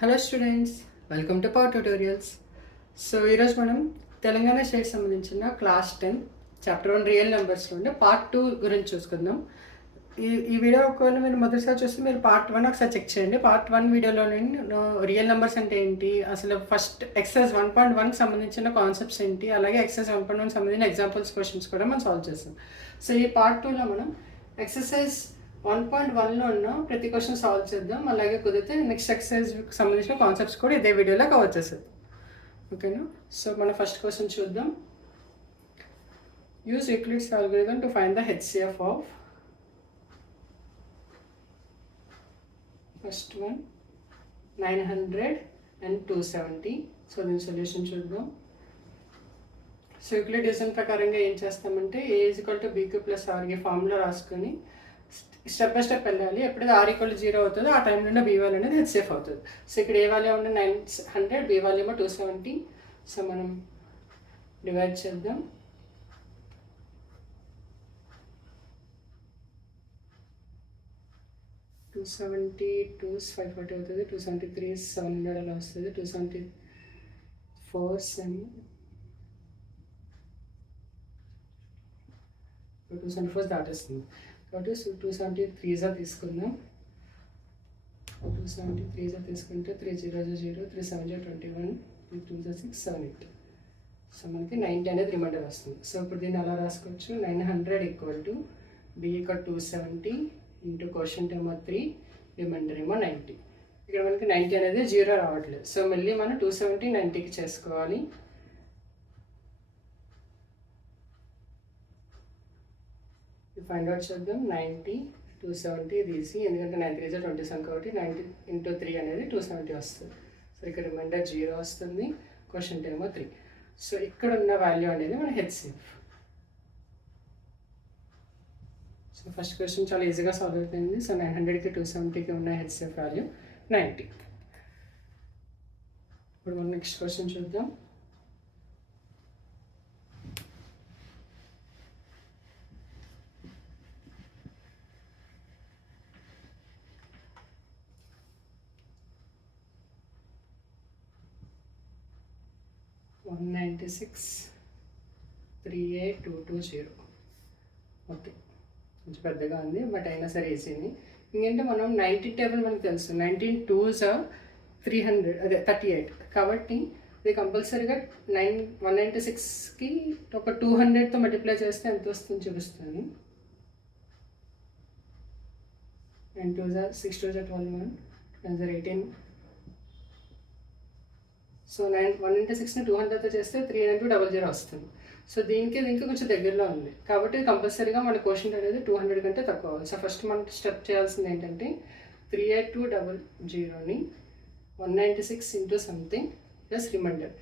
Hello students, welcome to power tutorials. So ఈరోజు మనం తెలంగాణ స్టేట్ సంబంధించిన క్లాస్ 10 చాప్టర్ 1 రియల్ నెంబర్స్ నుండి పార్ట్ 2 గురించి చూసుకుందాం. ఈ వీడియో ఒకవేళ మీరు మొదటిసారి చూస్తే మీరు పార్ట్ 1 ఒకసారి చెక్ చేయండి. పార్ట్ 1 వీడియోలో నేను రియల్ నెంబర్స్ అంటే ఏంటి, అసలు ఫస్ట్ ఎక్సర్సైజ్ 1.1కి సంబంధించిన కాన్సెప్ట్స్ ఏంటి, అలాగే ఎక్సర్సైజ్ 1.1 సంబంధించిన ఎగ్జాంపుల్స్ క్వశ్చన్స్ కూడా మనం సాల్వ్ చేస్తాం. సో ఈ పార్ట్ 2లో మనం ఎక్సర్సైజ్ 1.1లో ఉన్న ప్రతి క్వశ్చన్ సాల్వ్ చేద్దాం. అలాగే కుదిరితే నెక్స్ట్ ఎక్సర్సైజ్కి సంబంధించిన కాన్సెప్ట్స్ కూడా ఇదే వీడియోలో కవర్ చేసేద్దాం. ఓకేనా? సో మన ఫస్ట్ క్వశ్చన్ చూద్దాం. Use Euclid's algorithm to find the HCF of first one 900 and 270. So దీని సొల్యూషన్ చూద్దాం. సో యూక్లిడ్ డివిజన్ ప్రకారంగా ఏం చేస్తామంటే a is equal to b q plus ఆర్కి ఫార్ములా రాసుకొని స్టెప్ బై స్టెప్ వెళ్ళాలి. ఎప్పుడైతే ఆర్ ఈక్వల్ 0 అవుతుందో ఆ టైంలోనే బీ వాల్యూ అనేది హెచ్సిఎఫ్ అవుతుంది. సో ఇక్కడ ఏ వాల్యూ ఉన్న 900, బీ వాల్యూ ఏమో 270. సో మనం డివైడ్ చేద్దాం. టూ 540 అవుతుంది. 273 700 అలా వస్తుంది. 274 274 దాటేస్తుంది. కాబట్టి 273 తీసుకుందాం. 273 తీసుకుంటే 3 0 0 3 7 21 3 2 6 7 8. సో మనకి 90 అనేది రిమైండర్ వస్తుంది. సో ఇప్పుడు దీన్ని అలా రాసుకోవచ్చు. 900 equal to be equal 270 into question ఏమో 3, రిమైండర్ ఏమో 90. ఇక్కడ మనకి 90 అనేది 0 రావట్లేదు. సో మళ్ళీ మనం 270 90కి చేసుకోవాలి. ఫైండ్ అవుట్ చేద్దాం. 90 270 ఇది ఈజీ, ఎందుకంటే 9 3 27 కాబట్టి 90 ఇంటూ 3 అనేది 270 వస్తుంది. సో ఇక్కడ రిమైండర్ 0 వస్తుంది, క్వశ్చన్ ఏమో 3. సో ఇక్కడ ఉన్న వాల్యూ అనేది మన హెచ్సిఎఫ్. సో ఫస్ట్ క్వశ్చన్ చాలా ఈజీగా సాల్వ్ అవుతుంది. సో 900కి 270కి ఉన్న హెచ్సిఎఫ్ వాల్యూ 90. ఇప్పుడు మనం నెక్స్ట్ క్వశ్చన్ చూద్దాం. One 96 38220. ఓకే, కొంచెం పెద్దగా ఉంది, బట్ అయినా సరే ఈజీని. ఎందుకంటే మనం 90 టేబుల్ మనకు తెలుసు. 19 2s 300, అదే 38. కాబట్టి ఇది కంపల్సరీగా 196కి ఒక 200తో మల్టిప్లై చేస్తే ఎంత వస్తుందో చూపిస్తాను. 9 2s 6 2s 12 1 18. సో 196ని 200తో చేస్తే 39200 వస్తుంది. సో దీనికి కొంచెం దగ్గరలో ఉంది, కాబట్టి కంపల్సరీగా మన క్వశ్చన్ అనేది 200 కంటే తక్కువ అవ్వాలి. సో ఫస్ట్ మనం స్టెప్ చేయాల్సింది ఏంటంటే 38200ని 196 ఇంటూ సంథింగ్ ప్లస్ రిమైండర్,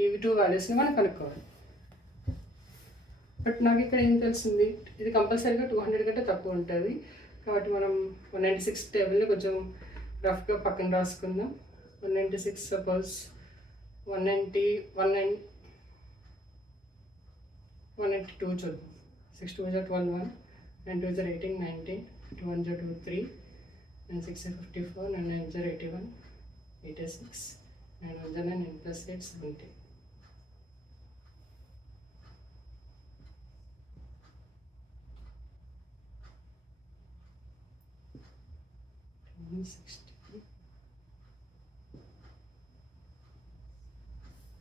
ఈ 2 వాల్యూస్ని మనం కనుక్కోవాలి. బట్ నాకు ఇక్కడ ఏం తెలిసింది, ఇది కంపల్సరీగా 200 కంటే తక్కువ ఉంటుంది. కాబట్టి మనం 196 టేబుల్ని కొంచెం రఫ్గా పక్కన రాసుకుందాం. 196 సపోజ్ 192 చూద్దాం. 6 2 12 1 9 2 18 19 2 1 2 3 9 6 54 9 9 81 86 9 1 9 plus 8 70.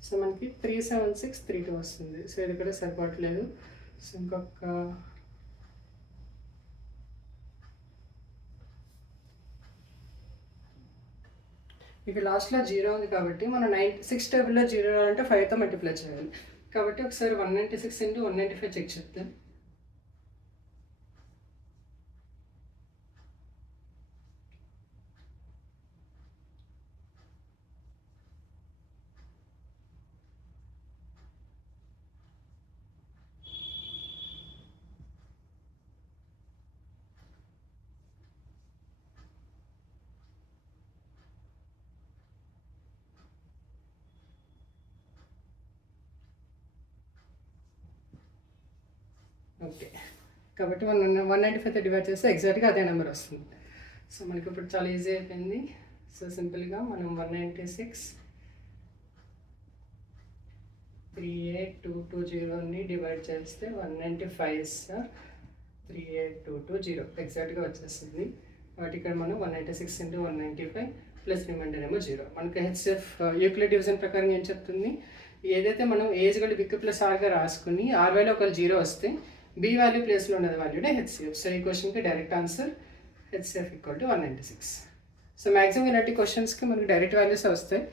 సో మనకి 37632 వస్తుంది. సో ఇది కూడా సరిపోవట్లేదు. సో ఇంకొక ఇక లాస్ట్లో 0 ఉంది కాబట్టి మనం 96 టేబుల్లో 0 అంటే 5తో మల్టిప్లై చేయాలి. కాబట్టి ఒకసారి 196 ఇంటూ 195 చెక్ చేద్దాం. ఓకే, కాబట్టి మనం 195తో డివైడ్ చేస్తే ఎగ్జాక్ట్గా అదే నెంబర్ వస్తుంది. సో మనకి ఇప్పుడు చాలా ఈజీ అయిపోయింది. సో సింపుల్గా మనం 196 38220ని డివైడ్ చేస్తే 195 సార్ 38220 ఎగ్జాక్ట్గా వచ్చేస్తుంది. కాబట్టి ఇక్కడ మనం 196 × 195 ప్లస్ రిమైండర్ ఏమో 0. మనకు హెచ్సిఎఫ్ యూక్లిడ్ డివిజన్ ప్రకారం ఏం చెప్తుంది, ఏదైతే మనం ఏజ్ గడి బిక్ ప్లస్ ఆర్గా రాసుకుని ఆర్ వాల్యూ ఒకవేళ 0 వస్తే బి వాల్యూ ప్లేస్లో ఉన్నది వాల్యూనే హెచ్సిఎఫ్. సో ఈ క్వశ్చన్కి direct answer HCF = 196. So maximum ఇలాంటి క్వశ్చన్స్కి మనకి డైరెక్ట్ వాల్యూస్ వస్తాయి.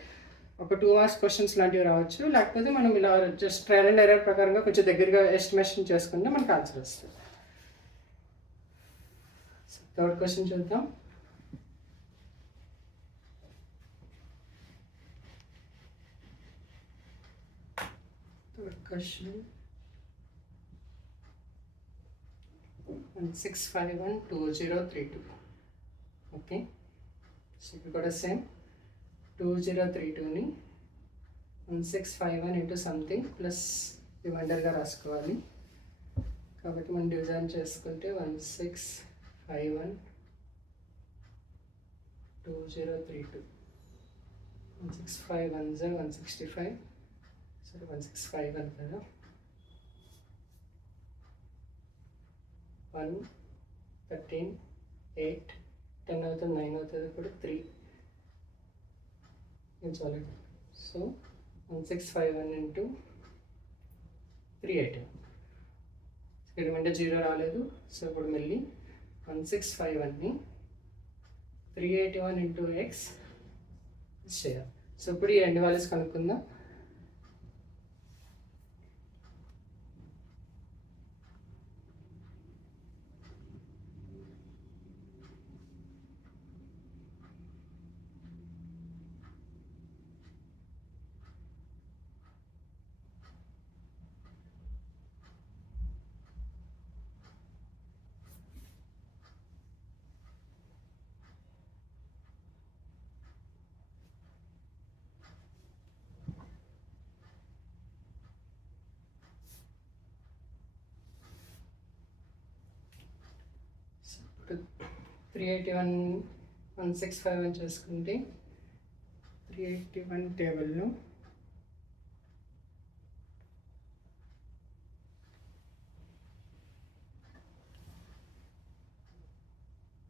ఒక 2 మార్క్స్ క్వశ్చన్స్ లాంటివి రావచ్చు, లేకపోతే మనం ఇలా జస్ట్ ట్రయల్ అండ్ ఎర్రర్ ప్రకారంగా కొంచెం దగ్గరగా ఎస్టిమేషన్ చేసుకుంటే మనకు ఆన్సర్ వస్తుంది. సో థర్డ్ క్వశ్చన్ చూద్దాం. Third question 16512032. ఓకే, సో ఇక్కడ కూడా సేమ్ 2032ని 1651 ఇంటూ సంథింగ్ ప్లస్ రిమైండర్గా రాసుకోవాలి. కాబట్టి మనం డివిజన్ చేసుకుంటే 1651 2032 1651 165, సరే 1651 కదా, 1 13 8 10 అవుతుంది, 9 అవుతుంది, ఇప్పుడు 3 చాలు. సో 1651 ఇంటూ 381, రిమైండర్ 0 రాలేదు. సో ఇప్పుడు మళ్ళీ 1651ని 381 ఇంటూ ఎక్స్ చేయాలి. సో ఇప్పుడు ఈ రెండు వాల్యూస్ కనుక్కుందాం. ఇప్పుడు 381 1651 చేసుకుంటే 381 టేబుల్లో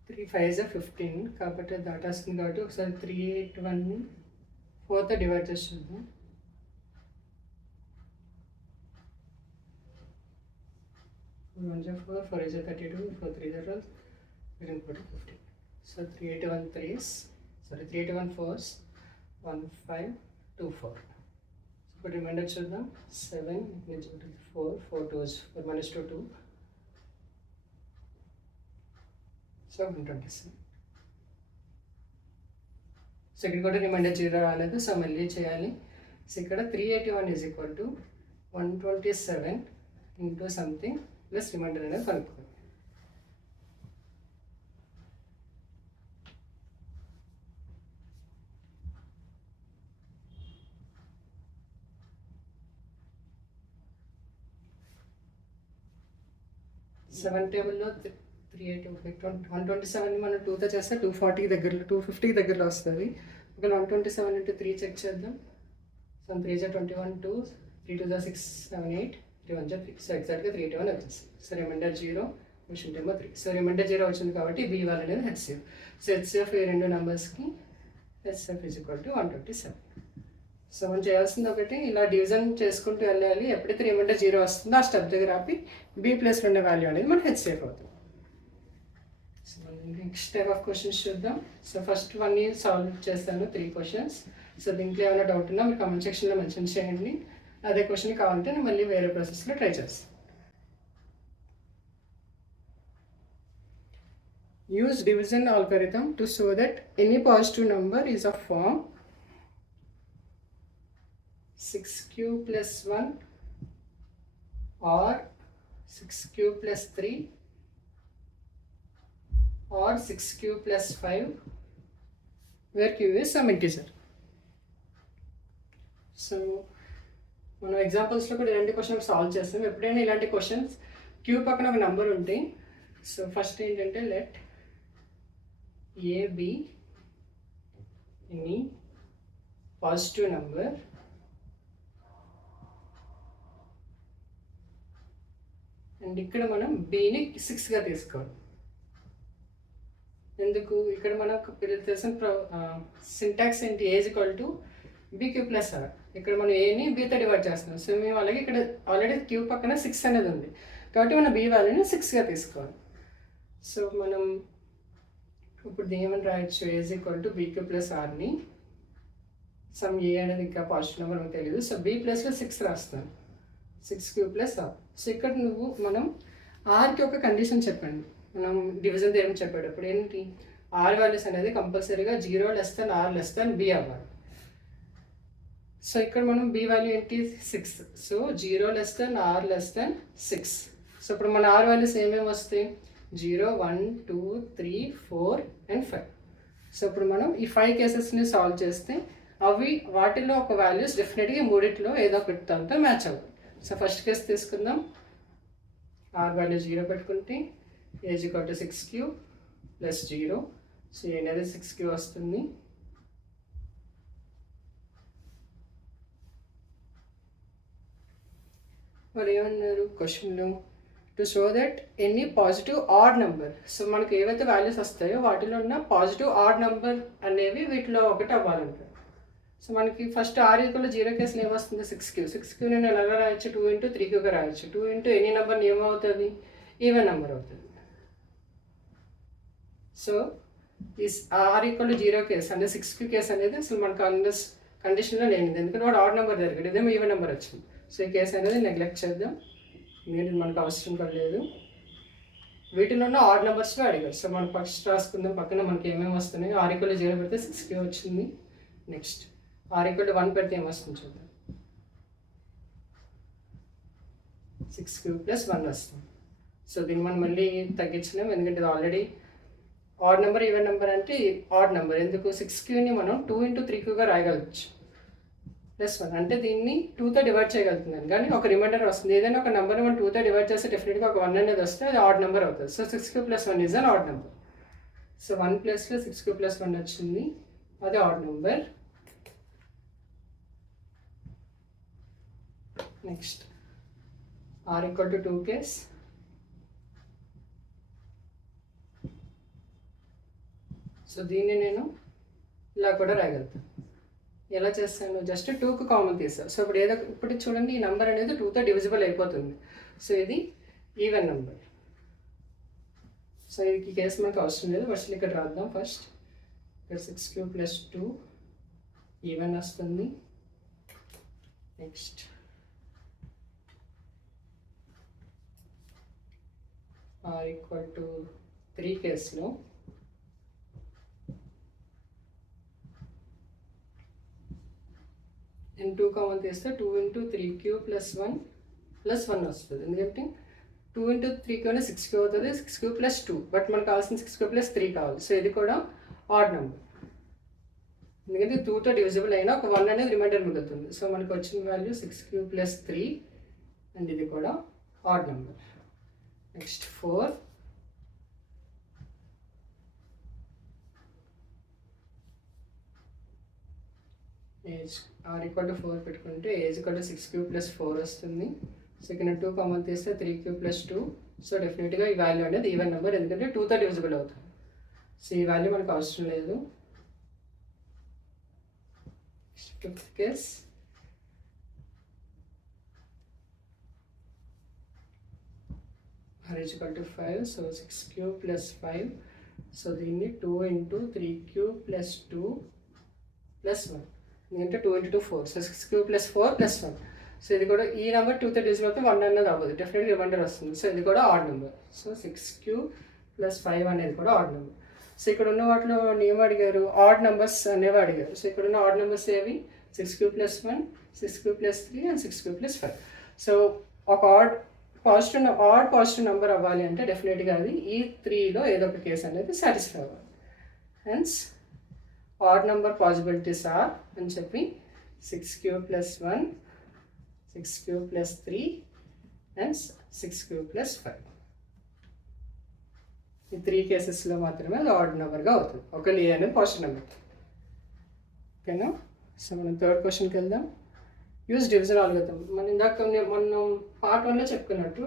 3 5 15 కాబట్టి దాటేస్తుంది. కాబట్టి ఒకసారి 381ని 4తో డివైడ్ చేసి చూద్దాం. 4 4 is 32, 4 3 is 12, 15. So 381 3s, sorry 381 4s 1524. So put remainder చూద్దాం. 7 4 4 2s 4 minus 2 2, so 127. సో ఇక్కడ కూడా రిమైండర్ 0 రాలేదు, సో మళ్ళీ చేయాలి. సో ఇక్కడ 381 = 127 ఇంటూ సంథింగ్ ప్లస్ రిమైండర్ అనేది కనుక్కోండి. సెవెన్ టేబుల్లో 127ని మనం 2తో చేస్తే 240 దగ్గరలో 250 దగ్గరలో వస్తుంది. ఒకవేళ 127 ఇంటూ 3 చెక్ చేద్దాం. సో 3 is 21 2, 3 2 is 6 7 8, 3 1 is 3. సో ఎగ్జాక్ట్గా 381 వచ్చేస్తుంది. సో రిమైండర్ 0, క్వశ్చన్ ఏమో 3. సో రిమైండర్ 0 వచ్చింది కాబట్టి బి వాల్యూ అనేది హెచ్సిఎఫ్. సో హెచ్సిఎఫ్ ఈ రెండు నెంబర్స్కి హెచ్సిఎఫ్ = 127. సో మనం చేయాల్సింది ఒకటి, ఇలా డివిజన్ చేసుకుంటూ వెళ్ళాలి. ఎప్పుడైతే రిమైండర్ 0 వస్తుందో ఆ స్టెప్ దగ్గర ఆపి బి ప్లస్లో ఉండే వాల్యూ అనేది మన హెచ్సిఎఫ్ అవుతుంది. సో మనం నెక్స్ట్ టైప్ ఆఫ్ క్వశ్చన్స్ చూద్దాం. సో ఫస్ట్ వన్ సాల్వ్ చేస్తాను 3 క్వశ్చన్స్. సో దీంట్లో ఏమైనా డౌట్ ఉన్నా మీరు కామెంట్ సెక్షన్లో మెన్షన్ చేయండి. అదే క్వశ్చన్ కావాలంటే నేను మళ్ళీ వేరే ప్రాసెస్లో ట్రై చేస్తాను. Use division algorithm to show that any positive number is of form 6q plus 1 or 6q plus 3 or 6q plus 5 where q is some integer. So మనం ఎగ్జాంపుల్స్లో కూడా ఇలాంటి క్వశ్చన్ సాల్వ్ చేస్తాం. ఎప్పుడైనా ఇలాంటి క్వశ్చన్స్ క్యూ పక్కన ఒక నెంబర్ ఉంటాయి. సో ఫస్ట్ ఏంటంటే let a be any positive number and ఇక్కడ మనం బీని 6గా తీసుకోవాలి. ఎందుకు ఇక్కడ మనకు తెలిసిన సింటాక్స్ ఏంటి, a equal to b q plus r. ఇక్కడ మనం ఏని బీతో డివైడ్ చేస్తున్నాం. సో మేము అలాగే ఇక్కడ ఆల్రెడీ క్యూ పక్కన 6 అనేది ఉంది కాబట్టి మనం బీ వాల్యూని 6గా తీసుకోవాలి. సో మనం ఇప్పుడు ఏమని రాయొచ్చు, a is equal to b q plus ఆర్ని సమ్ ఏ అనేది ఇంకా పాజిటివ్ నెంబర్ మనకు తెలియదు. సో బీ ప్లస్లో 6 రాస్తాను, 6 ప్లస్ ఆర్. సో ఇక్కడ మనం ఆర్కి ఒక కండిషన్ చెప్పండి. మనం డివిజన్ థియరం చెప్పేటప్పుడు ఏంటి, ఆర్ వాల్యూస్ అనేది కంపల్సరీగా 0 లెస్ దెన్ బి అవ్వాలి. సో ఇక్కడ మనం బి వాల్యూ ఏంటి 6. సో 0 లెస్ దెన్ 6. సో ఇప్పుడు మన ఆర్ వాల్యూస్ ఏమేమి వస్తాయి, 0, 1, 2, 3, 4 and 5. సో ఇప్పుడు మనం ఈ 5 కేసెస్ని సాల్వ్ చేస్తే అవి వాటిలో ఒక వాల్యూస్ డెఫినెట్గా మూడిట్లో ఏదో ఒకటి దాంతో మ్యాచ్ అవ్వాలి. సో ఫస్ట్ కేసు తీసుకుందాం. ఆర్ వాల్యూ 0 పెట్టుకుంటే ఏజ్ ఈక్వల్ టు 6 ప్లస్ 0. సో అనేది 6 వస్తుంది. మరి ఏమన్నారు క్వశ్చన్లో, to show that any positive add number. So మనకి ఏవైతే వాల్యూస్ వస్తాయో వాటిలో ఉన్న పాజిటివ్ ఆడ్ నెంబర్ అనేవి వీటిలో ఒకటి అవ్వాలంటారు. సో మనకి ఫస్ట్ ఆర్ ఈక్వల్ 0 కేసులో ఏమొస్తుంది 6 నేను ఎలా రాయొచ్చు, 2 into 3 రాయొచ్చు. 2 into ఎనీ నెంబర్ ఏమవుతుంది, ఈవెన్ నెంబర్ అవుతుంది. సో ఈ ఆర్ ఈక్వల్ 0 కేసు అంటే 6 కేసు అనేది అసలు మనకు కండిషన్లో లేనిది, ఎందుకంటే వాడు ఆడ్ నెంబర్ జరిగాడు, ఇదేమో ఈవెన్ నెంబర్ వచ్చింది. సో ఈ కేసు అనేది నెగ్లెక్ట్ చేద్దాం, ఎందుకంటే మనకు అవసరం లేదు. వీటిలో ఉన్న ఆడ్ నెంబర్స్ అడిగారు. సో మనం ఫస్ట్ రాసుకుందాం, పక్కన మనకి ఏమేమి వస్తున్నాయి. ఆర్ ఈక్వల్ 0 పెడితే 6 వచ్చింది. నెక్స్ట్ ఆర్ ఈక్వల్ 1 పెడితే ఏమొస్తుంది చూద్దాం, 6 ప్లస్ 1 వస్తుంది. సో దీన్ని మనం మళ్ళీ తగ్గించినాం, ఎందుకంటే ఇది already odd number even number అంటే ఆడ్ నెంబర్. ఎందుకు 6ని మనం 2 into 3 రాయగలచ్చు. ప్లస్ 1 అంటే దీన్ని 2తో డివైడ్ చేయగలుగుతున్నాను, కానీ ఒక రిమైండర్ వస్తుంది. ఏదైనా ఒక నెంబర్ని మనం 2తో డివైడ్ చేస్తే డెఫినెట్గా ఒక 1 అనేది వస్తే అది ఆడ్ నెంబర్ అవుతుంది. So 6 plus 1 is an odd number. So 1 ప్లస్లో 6 ప్లస్ 1 వచ్చింది, అది odd number. Next r equal to 2 case. So దీన్ని నేను ఇలా కూడా రాయగలుగుతాను. ఎలా చేస్తాను, జస్ట్ 2కు కామన్ తీస్తాను. సో ఇప్పుడు చూడండి, ఈ నెంబర్ అనేది 2తో డివిజిబుల్ అయిపోతుంది. సో ఇది ఈవెన్ నెంబర్. సో ఈ కేసు మనకు అవసరం లేదు, ఫస్ట్ ఇక్కడ రాద్దాం. ఫస్ట్ ఇక్కడ 6 ప్లస్ 2 ఈవెన్ వస్తుంది. నెక్స్ట్ ఆర్ ఈక్వల్ టు 3 కేసులో నేను 2 కామన్ తీస్తే 2 into 3 ప్లస్ 1 వస్తుంది. ఎందుకంటే 2 into 3 అంటే 6 అవుతుంది, 6 ప్లస్ 2. బట్ మనకు కావాల్సిన 6 ప్లస్ 3 కావాలి. సో ఇది కూడా ఆడ్ నెంబర్, ఎందుకంటే 2తో డివిజిబుల్ అయినా ఒక 1 అనేది రిమైండర్ మిగులుతుంది. సో మనకు వచ్చిన వాల్యూ 6 ప్లస్ 3 అండ్ ఇది కూడా add number. Next 4. Age or equal to 4 పెట్టుకుంటే ఏజ్ ఈక్వల్ టు 6 ప్లస్ 4 వస్తుంది. సో ఇక్కడ 2 కామన్ తీస్తే 3 ప్లస్ 2. సో డెఫినెట్గా ఈ వాల్యూ అనేది ఈవెన్ నెంబర్, ఎందుకంటే 2తో డివిజిబుల్ అవుతుంది. సో ఈ వాల్యూ మనకు అవసరం లేదు. 5th case r equal to 5. So 6 plus 5. So దీన్ని 2 into 3 ప్లస్ 2 ప్లస్ 1, ఎందుకంటే 2 into 2 4. సో 6 ప్లస్ 4 ప్లస్ 1. సో ఇది కూడా ఈ నెంబర్ 2తో డివిజిబుల్ అయితే 1 అనేది అవ్వదు, డెఫినెట్గా రిమైండర్ వస్తుంది. సో ఇది కూడా ఆడ్ నెంబర్. సో 6 ప్లస్ 5 అనేది కూడా ఆడ్ నెంబర్. సో ఇక్కడ ఉన్న వాటిలో ఏమి అడిగారు, ఆడ్ నెంబర్స్ అనేవి అడిగారు. సో ఇక్కడ ఉన్న ఆడ్ నెంబర్స్ ఏవి, 6 ప్లస్ 1, 6 ప్లస్ 3 అండ్ 6 ప్లస్ 5. సో ఒక ఆడ్ పాజిటివ్ నెంబర్ అవ్వాలి అంటే డెఫినెట్గా అది ఈ 3లో ఏదో ఒక కేసు అనేది సాటిస్ఫై అవ్వాలి. Hence odd number possibilities are అని చెప్పి 6 ప్లస్ 1, 6 ప్లస్ 3 అండ్ 6 ప్లస్ 5. ఈ 3 కేసెస్లో మాత్రమే అది ఆడ్ నెంబర్గా అవుతుంది, ఒక అనేది పాజిటివ్ నెంబర్. ఓకేనా. సో మనం థర్డ్ క్వశ్చన్కి వెళ్దాం. Use division algorithm. మనం పార్ట్ 1లో చెప్పుకున్నట్టు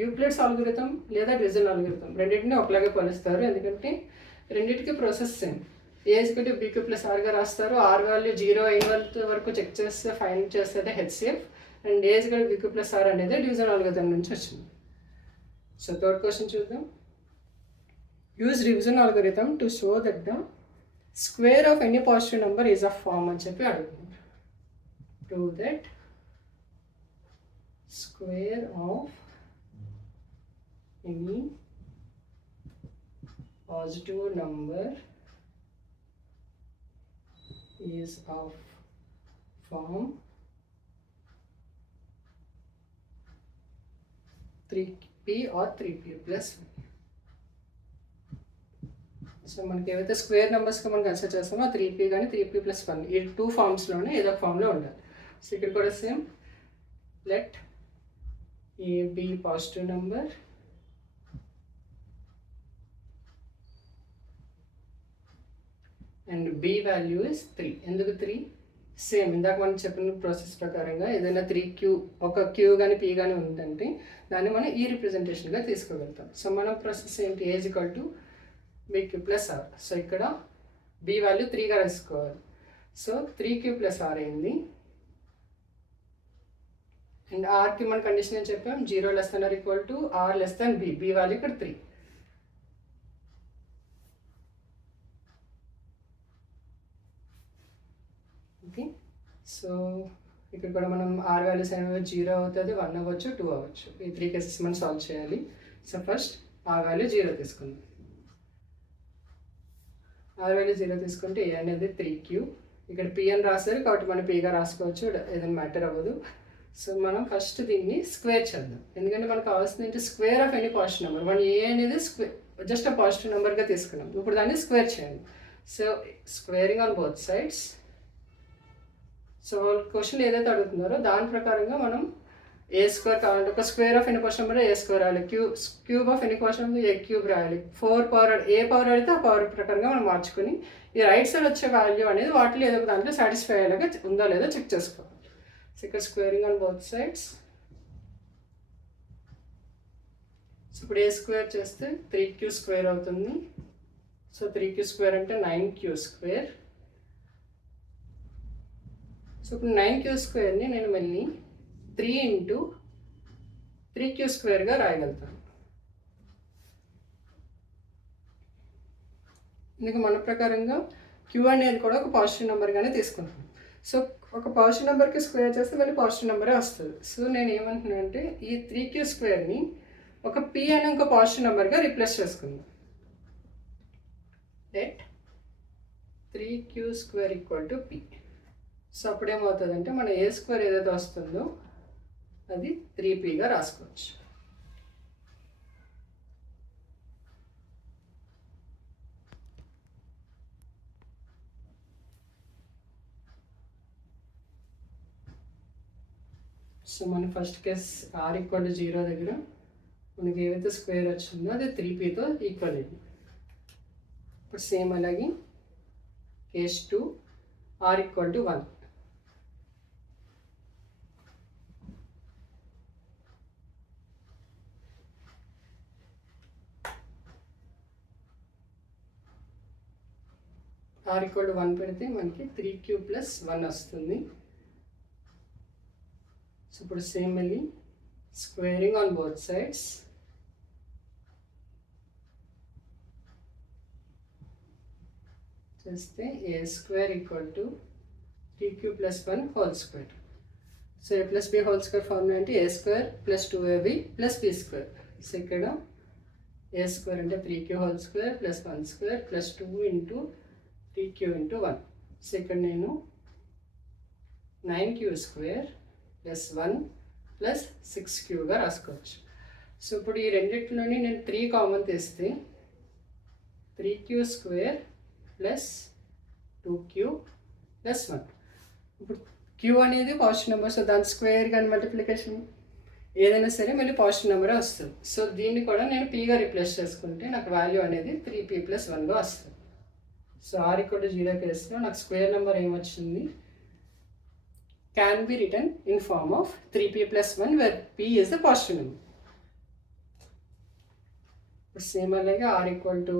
యూక్లిడ్స్ ఆల్గరిథం లేదా డివిజన్ ఆల్గరిథం రెండింటిని ఒకలాగే పోలుస్తారు, ఎందుకంటే రెండింటికి ప్రాసెస్ సేమ్. ఏజ్కి బీక్యూ ప్లస్ ఆర్గా రాస్తారు. ఆర్ వాల్యూ 0 అయిన వరకు చెక్ చేస్తే ఫైండ్ చేస్తే హెచ్సిఎఫ్, అండ్ ఏజ్కి బీక్యూ ప్లస్ ఆర్ అనేది డివిజన్ ఆల్గరిథం నుంచి వచ్చింది. సో థర్డ్ క్వశ్చన్ చూద్దాం. Use division algorithm to show that the square of any positive number is of form అని చెప్పి అడుగుతుంది. Prove that square of any positive number is of form 3p or 3p plus 1. సో మనకి ఏవైతే స్క్వేర్ నెంబర్స్గా మనం కన్సిడర్ చేస్తామో 3p కానీ 3p plus 1 ఈ 2 ఫార్మ్స్లోనే ఏదో ఒక ఫామ్లో ఉండాలి. సో ఇక్కడ కూడా same, let a b positive number and b value is 3. ఎందుకు 3? సేమ్ ఇందాక మనం చెప్పిన ప్రాసెస్ ప్రకారంగా ఏదైనా 3q ఒక q కానీ p కానీ ఉందంటే దాన్ని మనం ఈ రిప్రజెంటేషన్గా తీసుకోగలుగుతాం. సో మన ప్రాసెస్ ఏంటి? A equal to bq plus r. So ఇక్కడ b వాల్యూ 3గా రాసుకోవాలి. సో 3q ప్లస్ ఆర్ అయింది. అండ్ ఆర్కి మన కండిషన్ ఏం చెప్పాం? 0 less than r equal to r less than b. B value ఇక్కడ 3. ఓకే. సో ఇక్కడ కూడా మనం ఆర్ వాల్యూస్ అనేవి 0 అవుతుంది, 1 అవ్వచ్చు, 2 అవ్వచ్చు. ఈ 3 కేసెస్ మనం సాల్వ్ చేయాలి. సో ఫస్ట్ ఆర్ వాల్యూ 0 తీసుకుందాం. ఆర్ వాల్యూ 0 తీసుకుంటే ఏ అనేది 3q. ఇక్కడ p అని రాస్తారు కాబట్టి మనం pగా రాసుకోవచ్చు, ఏదైనా మ్యాటర్ అవ్వదు. సో మనం ఫస్ట్ దీన్ని స్క్వేర్ చేద్దాం, ఎందుకంటే మనకు కావాల్సింది ఏంటి? Square of any positive number. మనం ఏ అనేది జస్ట్ ఆ పాజిటివ్ నెంబర్గా తీసుకున్నాం. ఇప్పుడు దాన్ని స్క్వేర్ చేయండి. So squaring on both sides. So question ఏదైతే అడుగుతున్నారో దాని ప్రకారంగా మనం ఏ స్క్వేర్ కావాలంటే ఒక square of any positive number a square రాయాలి, cube of any positive number a cube రాయాలి. 4 పవర్ ఏ పవర్ అడిగితే ఆ పవర్ ప్రకారంగా మనం మార్చుకుని ఈ రైట్ సైడ్ వచ్చే వాల్యూ అనేది వాటిలో ఏదో ఒక దాంట్లో సాటిస్ఫై అయ్యేలాగా ఉందో లేదో చెక్ చేసుకోవాలి. సో ఇక్కడ squaring on both sides. So ఇప్పుడు ఏ స్క్వేర్ చేస్తే 3q స్క్వేర్ అవుతుంది. సో 3q స్క్వేర్ అంటే 9q స్క్వేర్. సో ఇప్పుడు 9q స్క్వేర్ని నేను మళ్ళీ 3 ఇంటూ 3q స్క్వేర్గా రాయగలుగుతాను. ఇందుకు మన ప్రకారంగా q అనేది కూడా ఒక పాజిటివ్ నెంబర్గానే తీసుకుంటాం. సో ఒక పాజిటివ్ నెంబర్కి స్క్వేర్ చేస్తే మళ్ళీ పాజిటివ్ నెంబరే వస్తుంది. సో నేను ఏమంటున్నాను అంటే ఈ 3q స్క్వేర్ని ఒక p అనే ఒక పాజిటివ్ నెంబర్గా రీప్లేస్ చేసుకుందాం. Let 3q square equal to p. So అప్పుడు ఏమవుతుందంటే మన ఏ స్క్వేర్ ఏదైతే వస్తుందో అది 3pగా రాసుకోవచ్చు. సో మన first case r equal to 0 దగ్గర మనకి ఏవైతే స్క్వేర్ వచ్చిందో అది 3pతో ఈక్వల్ అయింది. ఇప్పుడు సేమ్ అలాగే case 2 r equal to 1. R equal to 1 పెడితే మనకి 3q ప్లస్ 1 వస్తుంది. సో ఇప్పుడు సేమ్ మళ్ళీ స్క్వేరింగ్ ఆన్ బోత్ సైడ్స్. చేస్తే a square equal to 3q plus 1 whole square. So a plus b whole square formula అంటే a square plus 2ab plus b square. So ఇక్కడ a square అంటే 3q whole square plus 1 square plus 2 into 3q into 1. So ఇక్కడ నేను 9q square plus 1 ప్లస్ 6qగా రాసుకోవచ్చు. సో ఇప్పుడు ఈ రెండింటిలోని నేను 3 కామన్ తీస్తే 3q square plus 2q plus 1. ఇప్పుడు q అనేది పాజిటివ్ నెంబర్, సో దాని స్క్వేర్ కానీ మల్టిప్లికేషన్ ఏదైనా సరే మళ్ళీ పాజిటివ్ నెంబరే వస్తుంది. సో దీన్ని కూడా నేను pగా రీప్లేస్ చేసుకుంటే నాకు వాల్యూ అనేది 3p ప్లస్ 1గా వస్తుంది. సో r ఈక్వల్ టు 0 కేసులో నాకు స్క్వేర్ నెంబర్ ఏమొచ్చింది, can be written in form of 3p + 1 where p is the positive number. Same అలాగే r equal to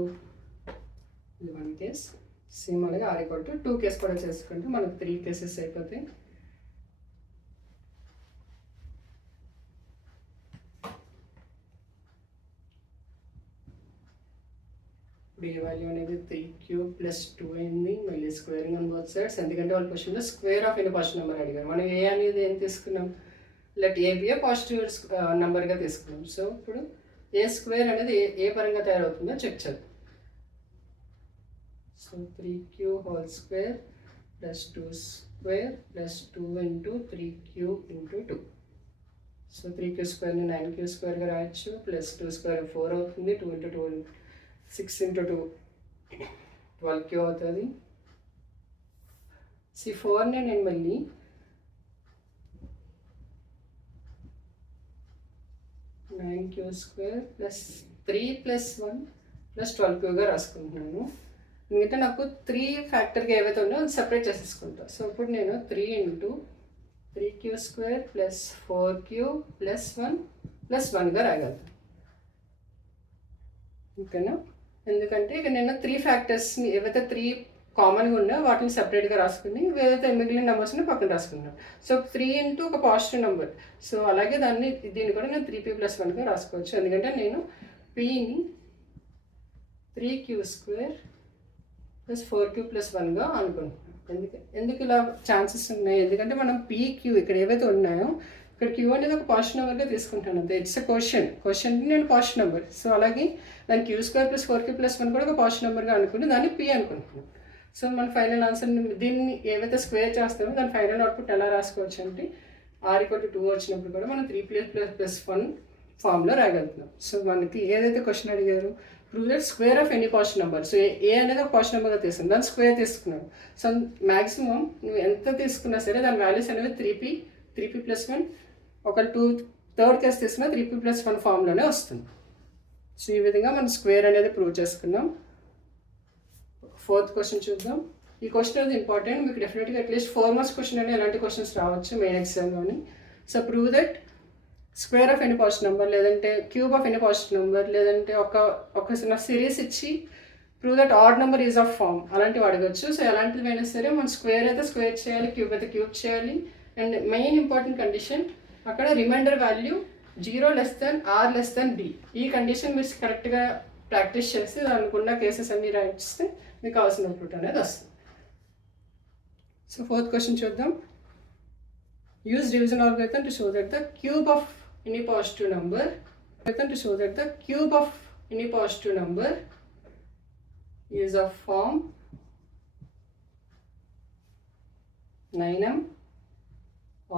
1 case, same అలాగే r ఈక్వల్ టు 2 కేస్ కూడా చేసుకుంటే మనకు 3 కేసెస్ అయిపోతాయి. ఇప్పుడు ఏ వాల్యూ అనేది 3q + 2 అయింది. మళ్ళీ స్క్వేరింగ్ ఆన్ బోత్ సైడ్స్, ఎందుకంటే వాళ్ళ క్వశ్చన్లో square of any positive number అడిగారు. మనం ఏ అనేది ఏం తీసుకున్నాం, let a be a positive నెంబర్గా తీసుకున్నాం. సో ఇప్పుడు ఏ స్క్వేర్ అనేది ఏ పరంగా తయారవుతుందో చెక్ చేద్దాం. సో 3q² + 2² + 2 × 3q × 2. సో 3q² ని 9q² రాయొచ్చు, +2² 4 అవుతుంది, 2 × 2 6 × 2 12q అవుతుంది. 4ని నేను మళ్ళీ 9q² + 3 + 1 + 12qగా రాసుకుంటున్నాను. ఎందుకంటే నాకు 3 ఫ్యాక్టర్గా ఏవైతే ఉన్నాయో అది సపరేట్ చేసేసుకుంటా. సో ఇప్పుడు నేను 3 × 3q² + 4q + 1 + 1గా రాయగలుగుతాను. ఓకేనా, ఎందుకంటే ఇక నేను 3 ఫ్యాక్టర్స్ని ఏవైతే 3 కామన్గా ఉన్నాయో వాటిని సపరేట్గా రాసుకుని ఏదైతే మిగిలిన నెంబర్స్ని పక్కన రాసుకున్నాను. సో 3 × ఒక పాజిటివ్ నెంబర్. సో అలాగే దీన్ని కూడా నేను 3p + 1గా రాసుకోవచ్చు. ఎందుకంటే నేను pని 3q² + 4q + 1గా అనుకుంటున్నాను. ఎందుకు ఇలా ఛాన్సెస్ ఉన్నాయి, ఎందుకంటే మనం pq ఇక్కడ ఏవైతే ఉన్నాయో ఇక్కడ q అనేది ఒక పాజిటివ్ నెంబర్గా తీసుకుంటాను అంతే. ఇట్స్ ఎ క్వశ్చన్ నేను పాజిటివ్ నెంబర్. సో అలాగే దాని q² + 4q + 1 కూడా ఒక పాజిటివ్ నెంబర్గా అనుకుంటే దాన్ని p అనుకుంటున్నాను. సో మన ఫైనల్ ఆన్సర్ దీన్ని ఏవైతే స్క్వేర్ చేస్తామో దాని ఫైనల్ అవుట్పుట్ ఎలా రాసుకోవచ్చు అంటే r ఈక్వల్ టు 2 వచ్చినప్పుడు కూడా మనం 3p + 1 ఫామ్లో రాయగలుగుతున్నాం. సో మనకి ఏదైతే క్వశ్చన్ అడిగారు, prove that square of any positive number. So a అనేది ఒక పాజిటివ్ నెంబర్గా తీసుకున్నాం, దాన్ని స్క్వేర్ తీసుకున్నాం. సో మ్యాక్సిమం నువ్వు ఎంత తీసుకున్నా సరే దాని వాల్యూస్ అనేవి 3p + 1 ఒక 2 థర్డ్ కేసు తీసుకున్నా 3p + 1 ఫామ్లోనే వస్తుంది. సో ఈ విధంగా మనం స్క్వేర్ అనేది ప్రూవ్ చేసుకున్నాం. 4th క్వశ్చన్ చూద్దాం. ఈ క్వశ్చన్ అనేది ఇంపార్టెంట్, మీకు డెఫినెట్గా అట్లీస్ట్ 4 మార్క్స్ క్వశ్చన్ అనేది ఎలాంటి క్వశ్చన్స్ రావచ్చు మెయిన్ ఎగ్జామ్లోని. So prove that square of any positive number, లేదంటే cube of any positive number, లేదంటే ఒక సిరీస్ ఇచ్చి prove that odd number is of form అలాంటివి అడగచ్చు. సో ఎలాంటివైనా సరే మనం స్క్వేర్ అయితే స్క్వేర్ చేయాలి, క్యూబ్ అయితే క్యూబ్ చేయాలి. అండ్ మెయిన్ ఇంపార్టెంట్ కండిషన్ అక్కడ రిమైండర్ వాల్యూ 0 r b. ఈ కండిషన్ మీరు కరెక్ట్గా ప్రాక్టీస్ చేసి దానికున్న కేసెస్ అన్ని రాయిస్తే మీకు కావాల్సిన అవుట్పుట్ అనేది వస్తుంది. సో 4th క్వశ్చన్ చూద్దాం. Use division algorithm to show that the cube of any positive number is of form 9m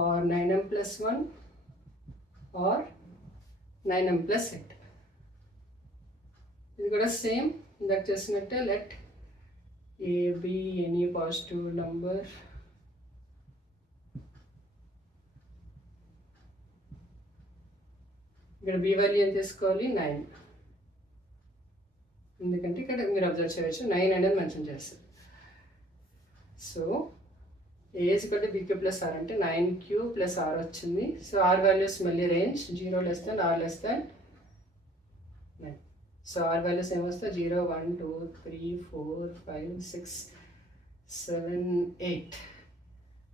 or 9m + 1 or 9m + 8. ఇది కూడా సేమ్ ఇందాక చేసినట్టే. Let a be any positive number ఇక్కడ బి వాల్యూ ఏం తీసుకోవాలి 9, ఎందుకంటే ఇక్కడ మీరు అబ్జర్వ్ చేయవచ్చు 9 అనేది మెన్షన్ చేస్తారు. సో ఏ = bq + r అంటే 9q + r వచ్చింది. సో r వాల్యూస్ మళ్ళీ రేంజ్ 0 r <9. సో r వాల్యూస్ ఏమొస్తాయి 0 1 2 3 4 5 6 7 8.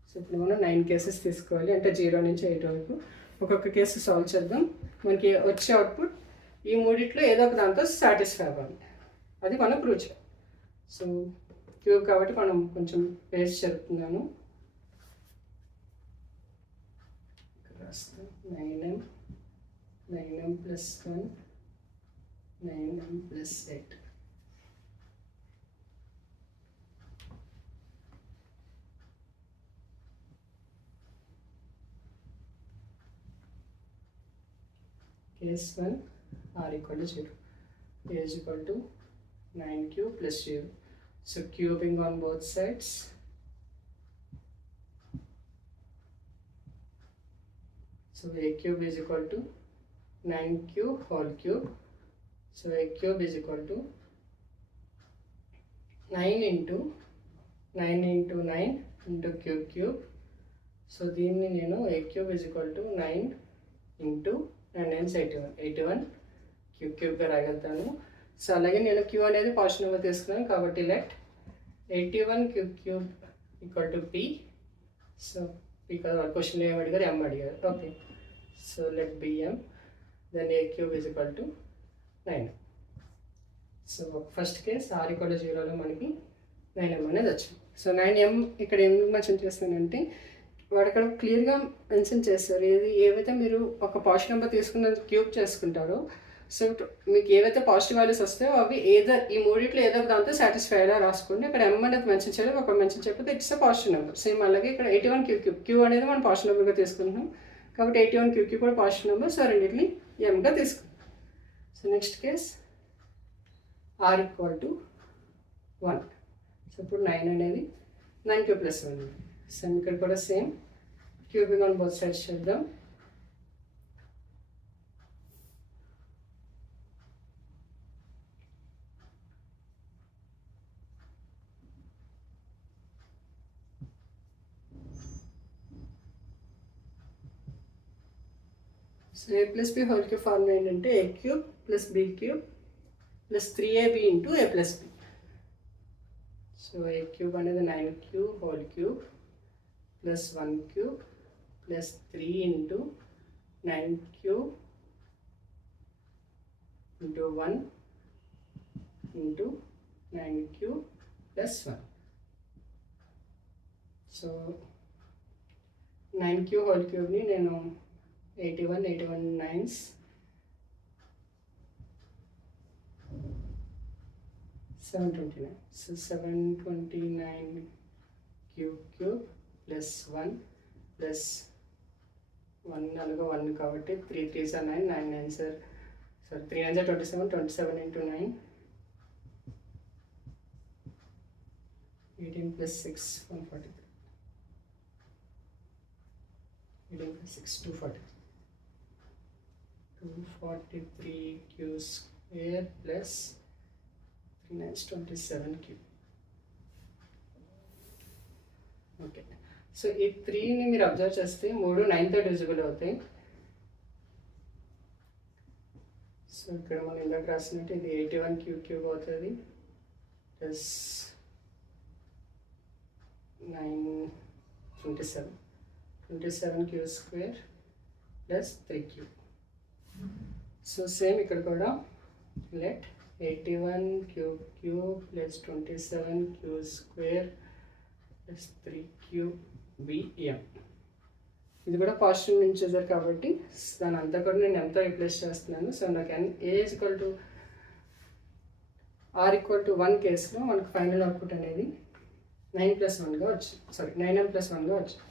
సో ఇప్పుడు మనం 9 కేసెస్ తీసుకోవాలి, అంటే 0 నుంచి 8 వరకు. ఒక్కొక్క కేసు సాల్వ్ చేద్దాం. మనకి వచ్చే అవుట్పుట్ ఈ మూడిట్లో ఏదో ఒక దాంతో సాటిస్ఫై అవ్వాలి, అది మనం ప్రూవ్ చేయాలి. సో క్యూబ్ కాబట్టి మనం కొంచెం పేస్ట్ చెప్తున్నాను. 9m + 1 9m + 8. Case 1 r = 0, a = 9q + 0. So cubing on both sides. So a cube is equal to 9q whole cube. So a cube is equal to 9 into 9 into 9 into cube cube. So దీన్ని నేను a cube is equal to 9 into 9 9 81 81 cube క్యూబ్గా రాయగలుగుతాను. So అలాగే నేను q అనేది positive number తీసుకున్నాను కాబట్టి let 81 cube cube equal to p. So p కదా క్వశ్చన్ ఏం అడిగారు, ఎం అడిగారు. Okay, so let b m then a cube is equal to 9. So first case r equal to 0లో మనకి 9m అనేది వచ్చింది. సో 9m ఇక్కడ ఎందుకు మెన్షన్ చేస్తానంటే వాడు అక్కడ క్లియర్గా మెన్షన్ చేస్తారు ఏవైతే మీరు ఒక పాజిటివ్ నెంబర్ తీసుకున్న క్యూబ్ చేసుకుంటారో, సో మీకు ఏవైతే పాజిటివ్ వాల్యూస్ వస్తాయో అవి ఏదర్ ఈ మూడిట్లో ఏదో దాంతో సాటిస్ఫై అయ్యేలా రాసుకోండి. అక్కడ ఎం అనేది మెన్షన్ చేయలేదు, ఒక మెన్షన్ చెప్పితే ఇట్స్ పాజిటివ్ నెంబర్. సేమ్ అలాగే ఇక్కడ 81 క్యూ అనేది మనం పాజిటివ్ నెంబర్గా తీసుకుంటున్నాం కాబట్టి 81 క్యూ కూడా పాజిటివ్ నెంబర్. సో రెండింటిని ఎంగా తీసుకుంటాం. So next case r equal to 1. So ఇప్పుడు 9 అనేది 9 క్యూబ్ ప్లస్ 1. సో ఇక్కడ కూడా same cubing on both sides చేద్దాం. So a plus b whole cube formula ఏంటంటే a cube plus b cube plus 3ab into a plus b. So a cube అనేది 9q whole cube plus 1q plus 3 into 9q into 1 into 9q plus 1. So 9q whole క్యూబ్ని నేను 81 9s 729. So 729 cube plus 1 ప్లస్ 1 అలాగే 1 కాబట్టి 3 3s are 9 9 9s are 3 9s are 27 27 into 9 18 plus 6 143 18 plus 6 243 q square plus 3 9s 27 q. Okay, so ఈ 3ని మీరు అబ్జర్వ్ చేస్తే 3 9తో డివిజిబుల్ అవుతాయి. సో ఇక్కడ మనం ఇందాక రాసినట్టు ఇది 81 క్యూబ్ అవుతుంది plus 9 27 q square plus 3q. So same ఇక్కడ కూడా let 81 cube plus 27 q square plus 3qbm. ఇది కూడా పాజిటివ్ నుంచి వచ్చారు కాబట్టి దాని అంతా కూడా నేను ఎంతో రిప్లేస్ చేస్తున్నాను. సో నాకు a equal to r equal to 1 కేసులో మనకు ఫైనల్ అవుట్పుట్ అనేది 9 + 1గా వచ్చింది. 9m + 1గా వచ్చింది.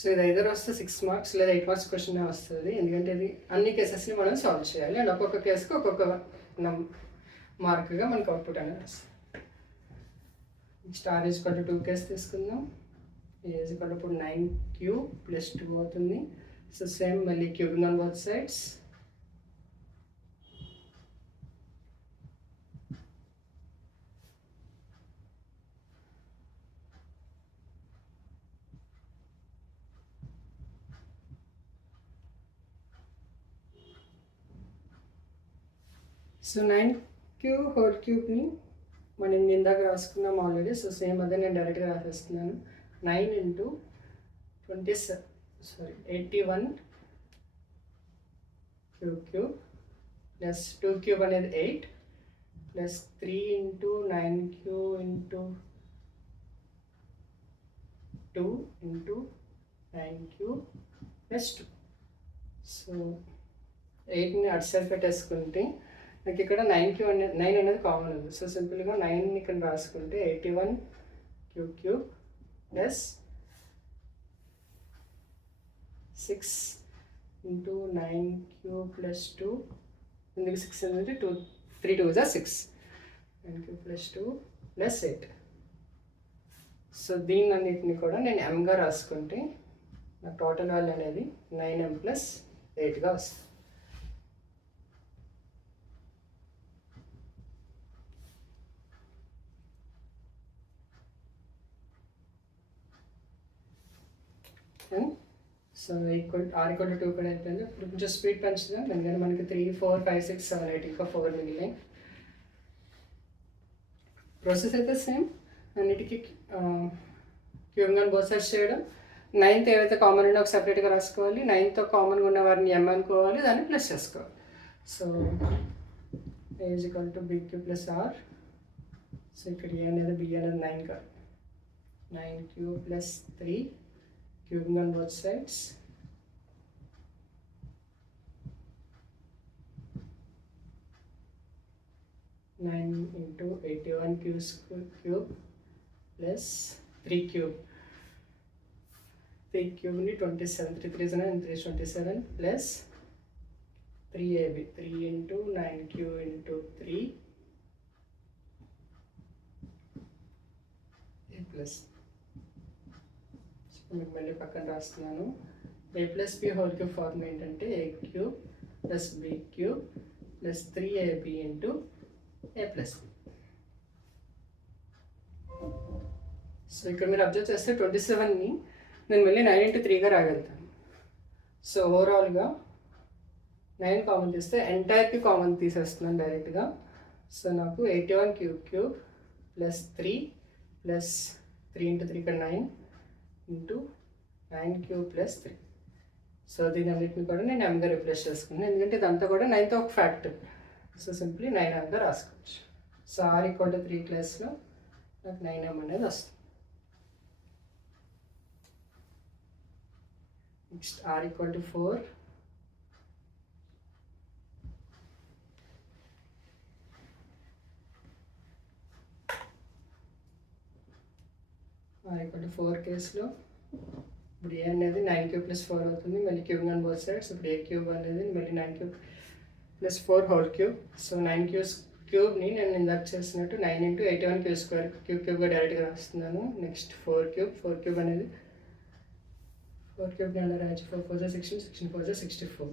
సో ఇది ఐదర్ వస్తే 6 మార్క్స్ లేదా 8 మార్క్స్ క్వశ్చన్ వస్తుంది. ఎందుకంటే ఇది అన్ని కేసెస్ని మనం సాల్వ్ చేయాలి అండ్ ఒక్కొక్క కేసుకి ఒక్కొక్క మార్క్గా మనకు అవుట్పుట్ అనేది వస్తుంది. స్టార్ ఈక్వల్ టు 2 కేసు తీసుకుందాం. ఏ ఈక్వల్ టు ఇప్పుడు 9q + 2 అవుతుంది. సో సేమ్ మళ్ళీ cubing on both sides. So 9q whole క్యూబ్ని మనం ఇందాక రాసుకున్నాం ఆల్రెడీ. సో సేమ్ అదే నేను డైరెక్ట్గా రాసేస్తున్నాను. 9 ఇంటూ 81 క్యూబ్ ప్లస్ 2q అనేది 8 plus 3 into 9q into 2 into 9q plus 2. So 8ని అటు సైడ్ పెట్టేసుకుంటే నాకు ఇక్కడ 9 అనేది కామన్ ఉంది. సో సింపుల్గా 9ని ఇక్కడ రాసుకుంటే 81 cube plus 6 into 9q plus 2. ఎందుకు 6 అనేది 3 2s are 6. 9q ప్లస్ 2 ప్లస్ 8. సో దీన్ని అన్నిటిని కూడా నేను ఎంగా రాసుకుంటే నాకు టోటల్ వాల్యూ అనేది 9m ప్లస్ 8గా వస్తుంది. సో R=2 కూడా అయిపోయింది. ఇప్పుడు కొంచెం స్పీడ్ పెంచుదాం, ఎందుకంటే మనకి 3, 4, 5, 6, 7, 8 ఇంకా 4 మిగిలినాయి. ప్రాసెస్ అయితే సేమ్, అన్నిటికీ క్యూబింగ్ ఆన్ బోత్ సైడ్స్ చేయడం. 9th ఏవైతే కామన్ ఉందో ఒక సపరేట్గా రాసుకోవాలి, 9th కామన్గా ఉన్న వారిని m అనుకోవాలి, దాన్ని ప్లస్ చేసుకోవాలి. So A=BQ + R. సో ఇక్కడ A అనేది B అనేది 9 కాదు, 9³ + 3 cubing on both sides. Nine into 81 cube plus 3 cube. 3 cube ni 27. 3 3 is 9, 3 is 27 plus 3AB. 3 into 9 cube into 3 A plus. మీకు మళ్ళీ పక్కన రాస్తున్నాను. A+B² ఫార్మ్ ఏంటంటే A³ + B³ + 3AB ఇంటూ A+B. సో ఇక్కడ మీరు అబ్జర్వ్ చేస్తే 27ని నేను మళ్ళీ 9 into 3గా రాగలుగుతాను. సో ఓవరాల్గా 9 కామన్ తీస్తే ఎంటైర్కి కామన్ తీసేస్తున్నాను డైరెక్ట్గా. సో నాకు 81³ + 3 + 3 into 3 ఇక్కడ 9 ఇంటూ 9³ + 3. సో దీని అన్నింటిని కూడా నేను ఎంగా రిప్లేస్ చేసుకున్నాను, ఎందుకంటే ఇదంతా కూడా 9th ఒక ఫ్యాక్టర్. సో సింప్లీ 9mగా రాసుకోవచ్చు. సో R=3 ప్లేస్లో నాకు 9m అనేది వస్తుంది. Next R=4. R=4 కేసులో ఇప్పుడు A అనేది 9³ + 4 అవుతుంది, మళ్ళీ క్యూబింగ్ ఆన్ బోత్ సైడ్స్. ఇప్పుడు A³ అనేది మళ్ళీ 9³ + 4 హోల్ క్యూబ్. సో 9³ నేను ఇందాక చేసినట్టు 9 into 81² క్యూబ్గా డైరెక్ట్గా రాస్తున్నాను. నెక్స్ట్ 4³ అనేది 4³ అలా రాయచ్చు. 4 4 16, 16 4 64.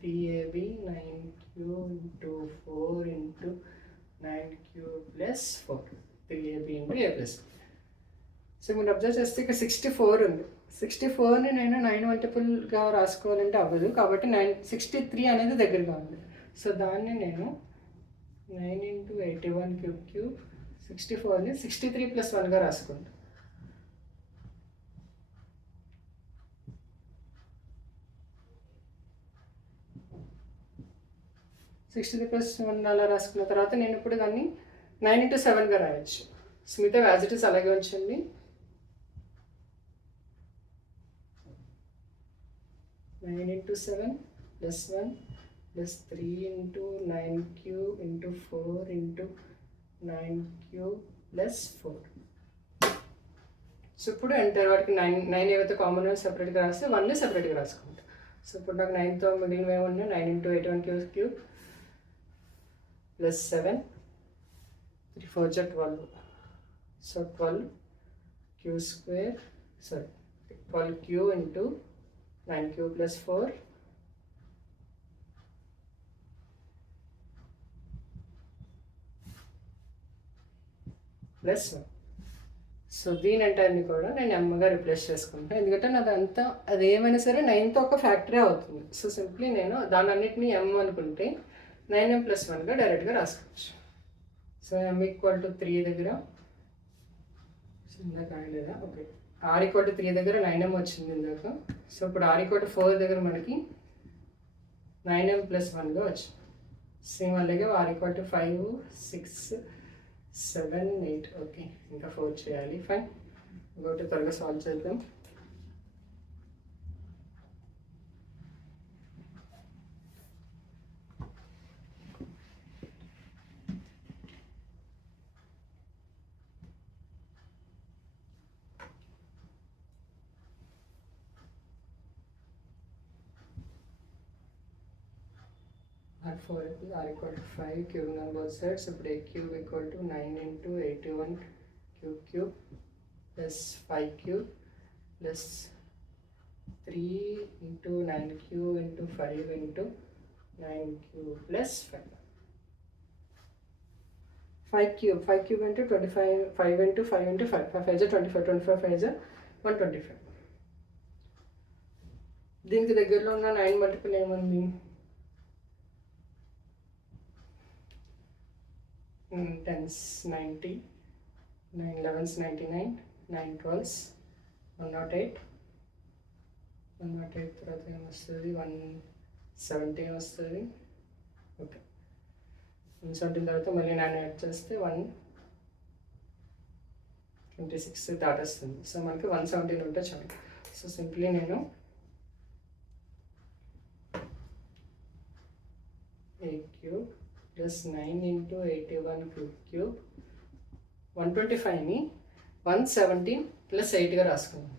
3AB 9³ into 4 into 9³ + 4 3AB into A+. సో మీరు అబ్జర్వ్ చేస్తే ఇక్కడ 64 ఉంది. 64ని నేను 9 మల్టిపుల్గా రాసుకోవాలంటే అవ్వదు, కాబట్టి 63 అనేది దగ్గరగా ఉంది. సో దాన్ని నేను 9 into 81³ 64ని 63 + 1గా రాసుకుంటాను. అలా రాసుకున్న తర్వాత నేను ఇప్పుడు దాన్ని 9 into 7గా రాయొచ్చు. మిగతా యాజ్ ఇట్ ఈస్ అలాగే ఉంచండి. Nine into 7 + 1 + 3 into 9³ into 4 into 9³ + 4. సో ఇప్పుడు ఎంటైర్ వాటికి 9 ఏవైతే కామన్ సెపరేట్గా రాస్తే 1ని సెపరేట్గా రాసుకుంటాం. సో ఇప్పుడు నాకు 9తో మిగిలినవి ఏమన్నా 9 into 81³ + 7 3 4 12. సో 12³ into 9³ + 4 + 1. సో దీని ఎంటైర్ని కూడా నేను ఎంగా రిప్లేస్ చేసుకుంటాను, ఎందుకంటే నాదంతా అది ఏమైనా సరే 9తో ఒక ఫ్యాక్టరీ అవుతుంది. సో సింప్లీ నేను దాని అన్నింటినీ m అనుకుంటే 9m + 1గా డైరెక్ట్గా రాసుకోవచ్చు. సో m=3 దగ్గర ఇందాక రాయలేదా? ఓకే, R=3 దగ్గర 9m వచ్చింది ఇందాక. సో ఇప్పుడు R=4 దగ్గర మనకి 9m + 1గా వచ్చింది. సేమ్ అలాగే R=5, 6, 7, 8. ఓకే, ఇంకా 4 చేయాలి. ఫైన్, ఇంకొకటి త్వరగా సాల్వ్ చేద్దాం. R=5 cubing on both sides. ఇప్పుడు A³ = 9 into 81 cube cube plus 5 cube plus 3 into 9 cube into 5 into 9 cube plus 5. 5 cube into 25, 5 into 5 into 5. 5 is 25, 25 5 is 125. దీనికి దగ్గరలో ఉన్న 9 మల్టిపుల్ ఏముంది? 10s 90, 9 11s 99, 9 12s 108, 108 తర్వాత ఏమొస్తుంది? 117 వస్తుంది. ఓకే, 117 తర్వాత మళ్ళీ 9 యాడ్ చేస్తే 126 దాటేస్తుంది. సో మనకి 117 ఉంటే చాలు. సో సింప్లీ నేను 8 cube plus 9 into 81 cube 125ని 117 plus 8గా రాసుకున్నాం.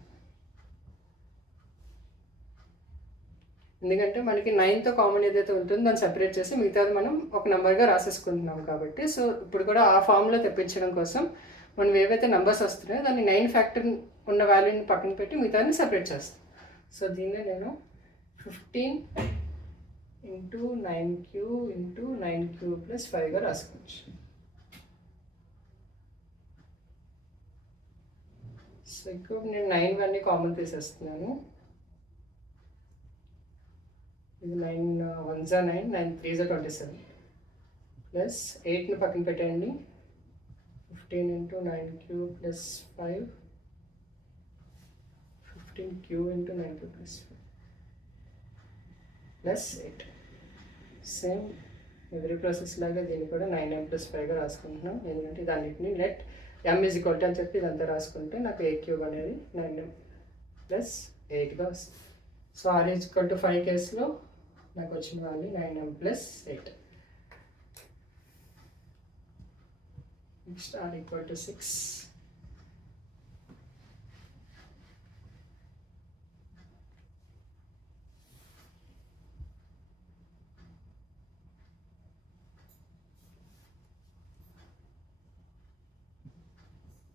ఎందుకంటే మనకి 9తో కామన్ ఏదైతే ఉంటుందో దాన్ని సెపరేట్ చేసి మిగతాది మనం ఒక నెంబర్గా రాసేసుకుంటున్నాం కాబట్టి, సో ఇప్పుడు కూడా ఆ ఫామ్లో తెప్పించడం కోసం మనం ఏవైతే నెంబర్స్ వస్తున్నాయో దాన్ని 9 ఫ్యాక్టర్ ఉన్న వాల్యూని పక్కన పెట్టి మిగతాన్ని సెపరేట్ చేస్తాం. సో దీన్నే నేను 15 into 9q into 9q plus 5గా రాసుకోవచ్చు. సో ఇక్కడ నేను 9 అన్నీ కామన్ తీసేస్తున్నాను. ఇది 9 1s 9, 9 3s 27 ప్లస్ 8ని పక్కన పెట్టండి. 15 into 9q plus 5, 15q into 9q plus 5 ప్లస్ 8. సేమ్ ఎవ్రీ ప్రాసెస్ లాగా దీన్ని కూడా 9m plus 5గా రాసుకుంటున్నాం. ఎందుకంటే దాన్నిటిని let m is equal to అని చెప్పి ఇదంతా రాసుకుంటే నాకు a క్యూబ్ అనేది 9m plus 8గా వస్తుంది. So r is equal to 5 కేసులో నాకు వచ్చిన value 9m plus 8. Next r equal to 6.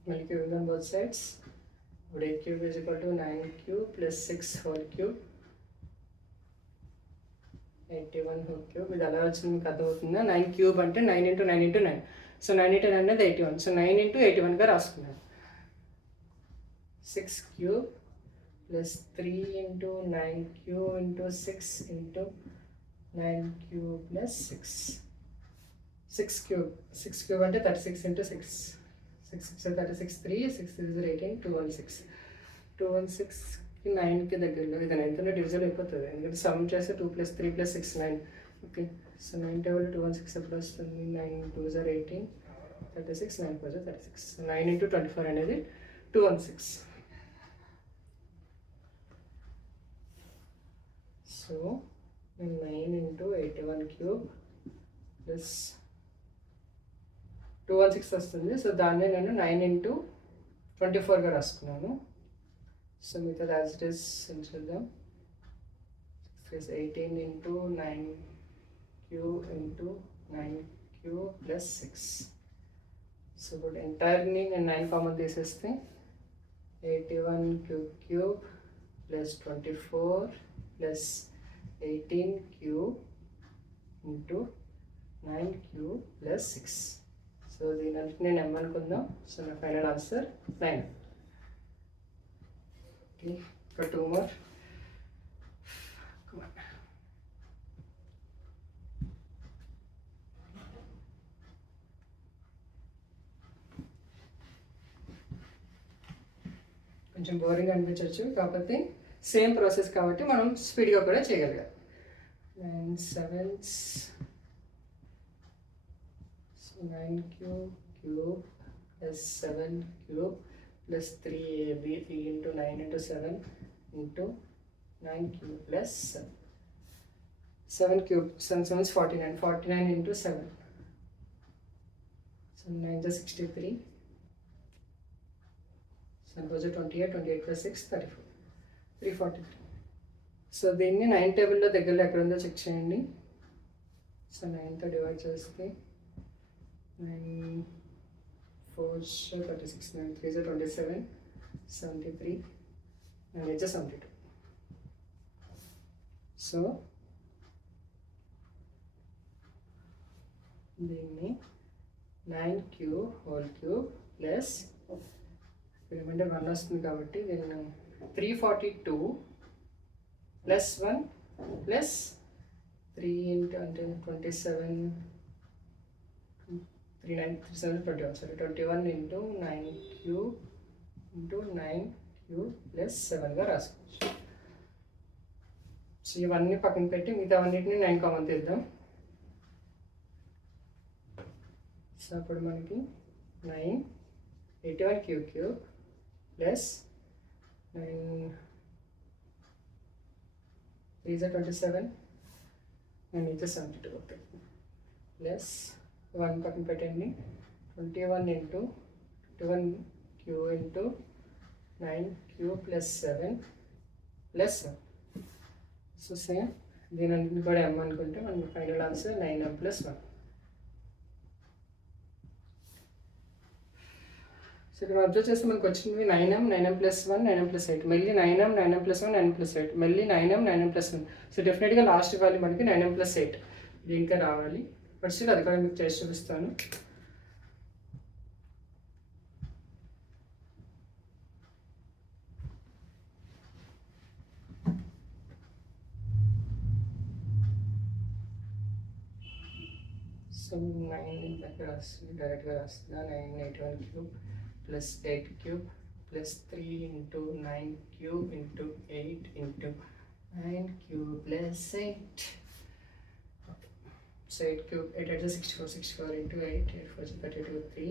We'll cube on both sides. A cube is equal to 9q plus 6 whole cube, 81 whole cube. ఇది అలా వచ్చింది మీకు అర్థమవుతుందా? 9 క్యూబ్ అంటే 9 into 9 into 9. సో 9 into 9 అనేది 81. సో 9 into 81గా రాసుకున్నాను. 6 cube plus 3 into 9q into 6 into 9q plus 6. 6 cube అంటే 36 into 6. 6 36 3, 6 3 is 18, 216. 216కి 9కి దగ్గరలో ఇది 9తో డివిజన్ అయిపోతుంది. ఎందుకంటే సమ్ చేస్తే 2 plus 3 plus 6 9. ఓకే, సో 9 టేబుల్ 216 ఎప్పుడు వస్తుంది? 9 2s are 18, 36, 9 4s are 36. 9 into 24 అనేది 216. సో 9 into 81 క్యూబ్ ప్లస్ 216 వస్తుంది. సో దాన్ని నేను 9 into 24గా రాసుకున్నాను. సో మిగతా యాజ్ ఇట్ ఈస్ చూద్దాం. 18 into 9q into 9q plus 6. సో ఇప్పుడు ఎంటైర్ని నేను 9 కామన్ తీసేస్తే 81 cube plus 24 plus 18q into 9q plus 6. సో దీని అంటే నేను m అనుకుందాం. సో నా ఫైనల్ ఆన్సర్ 9. ఓకే, ఇంకా 2 more. కొంచెం బోరింగ్ అనిపించవచ్చు, కాకపోతే సేమ్ ప్రాసెస్ కాబట్టి మనం స్పీడ్గా కూడా చేయగలిగాం. 9 7s 9q cube plus 7 cube plus 3ab, 3 into 9 into 7 into 9q plus 7. 7 cube, 7 7 is 49, 49 into 7. So 9 is 63. 7 was 28, 28 plus 6, 34. 343. సో దీన్ని 9 టేబుల్లో దగ్గరలో ఎక్కడ ఉందో చెక్ చేయండి. సో 9తో డివైడ్ చేస్తే 9 4 36, 9 3 27, 73, 9 8 72. సో దీన్ని 9 హోల్ క్యూబ్ ప్లస్ రిమైండర్ 1 వస్తుంది కాబట్టి దీన్ని 342 ప్లస్ 1 ప్లస్ 3 into అంటే 27 21 sorry 21 into 9 cube into 9 cube plus 7గా రాసుకోవచ్చు. సో ఇవన్నీ పక్కన పెట్టి మిగతా అన్నిటిని 9 కామన్ తీద్దాం. సో అప్పుడు మనకి 9 81 క్యూబ్ ప్లస్ 9 3 27 and it's 72 అవుతుంది ప్లస్ 1 పక్కన పెట్టండి. 21 into 21 q into 9 q plus 7 plus 1. So same దీని అన్నింటిని కూడా m అనుకుంటే మనకి final answer 9m plus 1. So ఇక్కడ అబ్జర్వ్ చేస్తే మనకు వచ్చినవి 9m ప్లస్ 1 9m ప్లస్ 8 మళ్ళీ 9m ప్లస్ 1 9m ప్లస్ 8 మళ్ళీ 9m ప్లస్ 1. సో డెఫినెట్గా లాస్ట్ వాల్యూ మనకి 9m ప్లస్ 8 దీనికే రావాలి. బట్ స్టిల్ అది కూడా మీకు చేసి చూపిస్తాను. సో 9 దగ్గర వస్తుంది డైరెక్ట్గా వస్తుందా 9 81 క్యూబ్ ప్లస్ 8 క్యూబ్ ప్లస్ 3 into 9 క్యూబ్ into 8 into 9 క్యూబ్ ప్లస్ 8. So 8 cube 8 8 is 64 into 8 8 4 is 32 3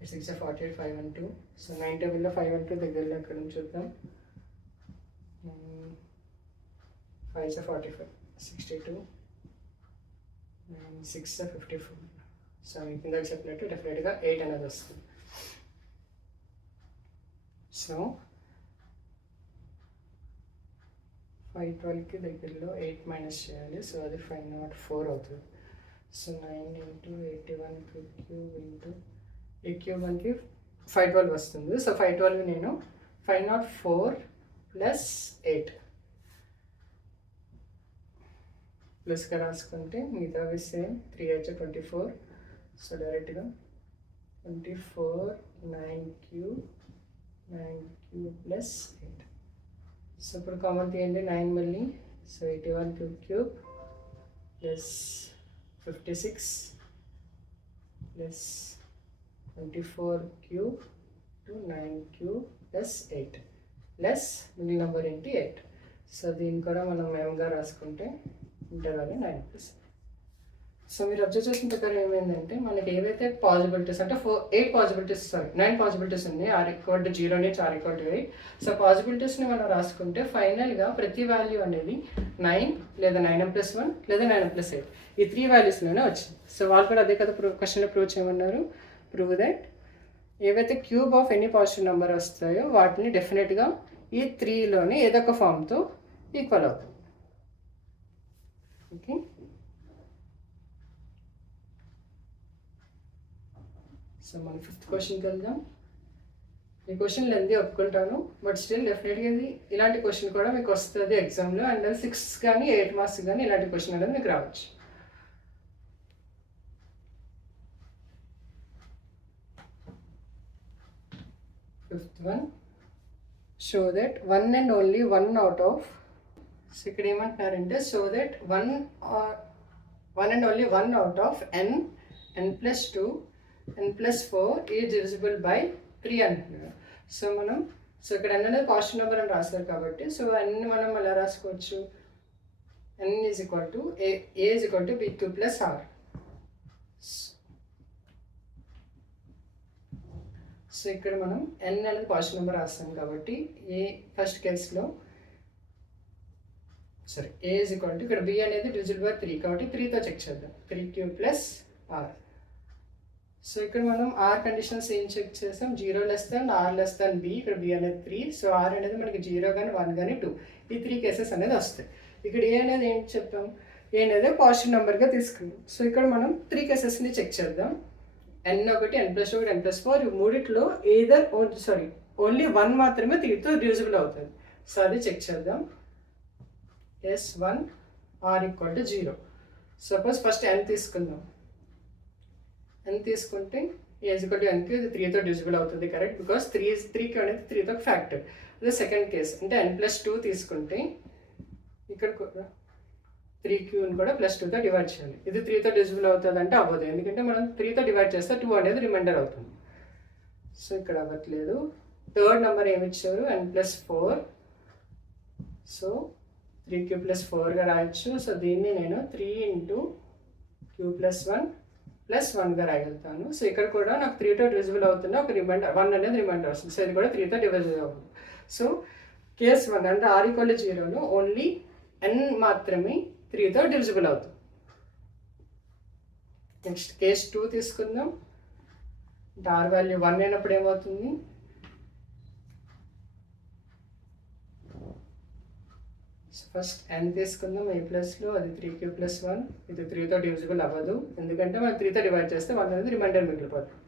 8 6 is 48 5 and 2. So 9 table 5 and 2 దగ్గరలో ఎక్కడ చూద్దాం. 5 is 45 62 6 is 54. సో మీకు ఇందాక చెప్పినట్టు డెఫినెట్గా 8 అనేది వస్తుంది. సో 512కి దగ్గరలో 8 మైనస్ చేయాలి. సో అది 504 అవుతుంది. సో 9 into 81 క్యూబ్ into 8 క్యూబ్ మనకి 512 వస్తుంది. సో 512 నేను 504 ప్లస్ 8 ప్లస్గా రాసుకుంటే మిగతావి సేమ్ 3 8 24. సో డైరెక్ట్గా 24 9 క్యూబ్ ప్లస్ 8. సో ఇప్పుడు కామన్ తీయండి 9 మళ్ళీ. సో 81 క్యూబ్ ప్లస్ 56 ప్లస్ 24 క్యూబ్ టు 9 క్యూబ్ ప్లస్ 8 ప్లస్ మిగిలిన నెంబర్ ఏంటి 8. సో దీన్ని కూడా మనం ఎంగా రాసుకుంటే ఇంటర్వల్ 9 ప్లస్. సో మీరు అబ్జర్వ్ చేసిన ప్రకారం ఏమైందంటే మనకి ఏవైతే పాసిబిలిటీస్ అంటే 9 పాసిబిలిటీస్ ఉన్నాయి. r = 0 నుంచి r = 8. సో పాసిబిలిటీస్ని మనం రాసుకుంటే ఫైనల్గా ప్రతి వాల్యూ అనేది 9 లేదా 9m ప్లస్ 1 లేదా 9m ప్లస్ 8 ఈ 3 వాల్యూస్లోనే వచ్చింది. సో వాళ్ళు కూడా అదే కదా క్వశ్చన్లో ప్రూవ్ చేయమన్నారు. ప్రూవ్ దట్ ఏవైతే cube of any positive number వస్తాయో వాటిని డెఫినెట్గా ఈ 3లోనే ఏదో ఒక ఫామ్తో ఈక్వల్ అవుతుంది. ఓకే. సో మనం 5th క్వశ్చన్కి వెళ్దాం. ఈ క్వశ్చన్ లెంతీ ఒప్పుకుంటాను, బట్ స్టిల్ డెఫినెట్గా ఇది ఇలాంటి క్వశ్చన్ కూడా మీకు వస్తుంది ఎగ్జామ్లో. అండ్ 6 కానీ 8 మార్క్స్ కానీ ఇలాంటి క్వశ్చన్ అనేది మీకు రావచ్చు. Fifth one, show that one and only one out of. So ఇక్కడ ఏమంటున్నారంటే show that one and only one out of n plus 2 n plus 4 is divisible by 3 అంటున్నారు. సో ఇక్కడ n అనేది పాజిటివ్ నెంబర్ అని రాస్తారు కాబట్టి సో n మనం ఎలా రాసుకోవచ్చు, n is equal to a is equal to b2 plus r. So ఇక్కడ మనం n అనేది పాజిటివ్ నెంబర్ రాస్తాం కాబట్టి ఏ ఫస్ట్ కేసులో సరే a ఈజ్ ఈక్వల్ టు ఇక్కడ b అనేది డివిజిబుల్ బై 3 కాబట్టి 3తో చెక్ చేద్దాం. 3³ ప్లస్ r. సో ఇక్కడ మనం r కండిషన్స్ ఏం చెక్ చేసాం, 0 less than r less than b. ఇక్కడ b అనేది 3. సో r అనేది మనకి 0 కానీ 1 కానీ 2 ఈ 3 కేసెస్ అనేది వస్తాయి. ఇక్కడ a అనేది ఏంటి చెప్పాం, a అనేది పాజిటివ్ నెంబర్గా తీసుకున్నాం. సో ఇక్కడ మనం 3 కేసెస్ని చెక్ చేద్దాం. n ఒకటి n+1 n+4 ఈ మూడిట్లో ఓన్లీ 1 మాత్రమే 3తో డివిజిబుల్ అవుతుంది. సో అది చెక్ చేద్దాం. S1 r = 0. Suppose first n తీసుకుందాం. n తీసుకుంటే a = nకి ఇది 3తో డివిజిబుల్ అవుతుంది, కరెక్ట్, బికాస్ 3కి అనేది 3తో ఫ్యాక్టర్. అదే సెకండ్ కేస్ అంటే n+2 తీసుకుంటే ఇక్కడ 3q కూడా +2తో డివైడ్ చేయాలి. ఇది 3తో డివిజిబుల్ అవుతుంది అంటే అవ్వదు, ఎందుకంటే మనం 3తో డివైడ్ చేస్తే 2 అనేది రిమైండర్ అవుతుంది. సో ఇక్కడ అవ్వట్లేదు. థర్డ్ నెంబర్ ఏమి ఇచ్చారు, n+4. సో 3q + 4గా రాయొచ్చు. సో దీన్ని నేను 3 × q + 1 + 1గా రాయగలుగుతాను. సో ఇక్కడ కూడా నాకు 3తో డివిజిబుల్ అవుతుంది, ఒక రిమైండర్ 1 అనేది రిమైండర్ వస్తుంది. సో ఇది కూడా 3తో డివిజిబుల్ అవుతుంది. సో కేస్ 1 అంటే r = 0లో ఓన్లీ n మాత్రమే 3తో డివిజిబుల్ అవుతుంది. నెక్స్ట్ కేస్ 2 తీసుకుందాం. r వాల్యూ 1 అయినప్పుడు ఏమవుతుంది, ఫస్ట్ n తీసుకుందాం a+లో, అది 3q + 1. ఇది 3తో డివిజిబుల్ అవ్వదు, ఎందుకంటే మనం 3తో డివైడ్ చేస్తే 1 అనేది రిమైండర్ మిగిలిపోతుంది.